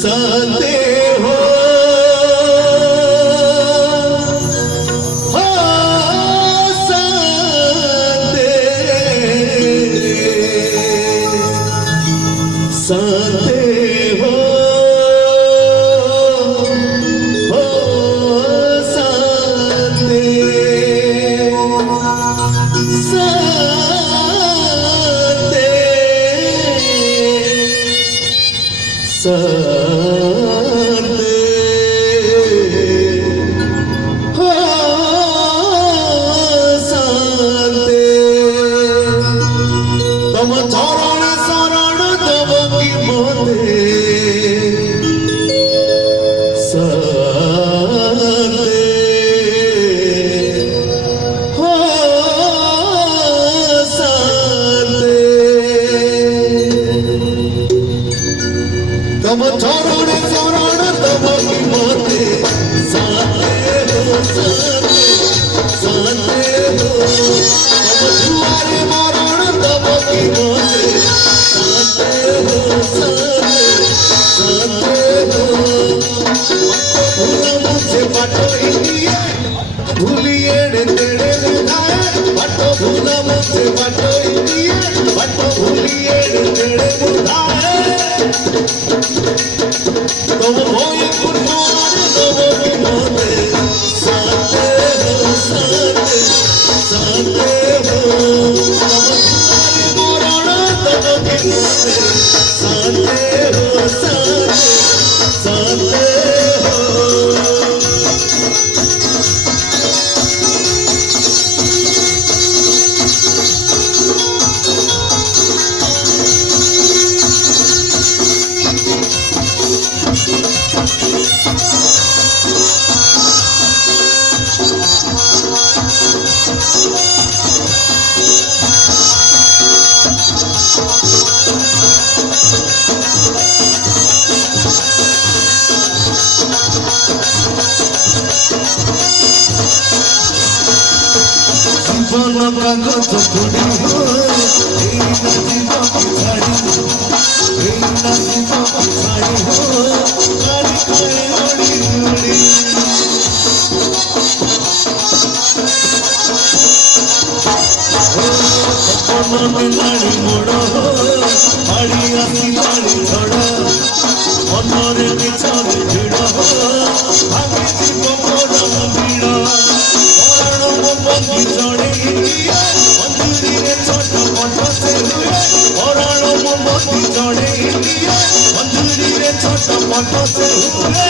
साते हो साते साते हो साते साते हो साते तम चरण शरण तब की मोते साते हो साते तम चरण शरण तब की मोते साते हो साते साते हो तम दुआरे मरण तब की मोते साते हो साते साते हो भूल मुझे बाटोई दिए भूलिए तेरे बुधाए बाटो भूल मुझे बाटोई दिए बाटो भूलिए तेरे बुधाए तुम होई कुर्बान तब की मोते साते हो साते साते हो तम दुआरे मरण तब की मोते साते हो साते साते हो जीवन कागज बुढ़ी हो जीवन छाड़ी जीवन छाड़ी हो गाड़ी खाए उड़ी उड़ी सपन मिलाड़ी मोड़ हो आड़ी आसी लाड़ी झड़ मनरे बिचारे भिड़ हो भागी जीव मोर भीड़ बंदी चढ़े इंडिया मंदिरी रे छोट पट से हुए पराण बंदी चढ़े इंडिया मंदिरी रे छोट पट से हुए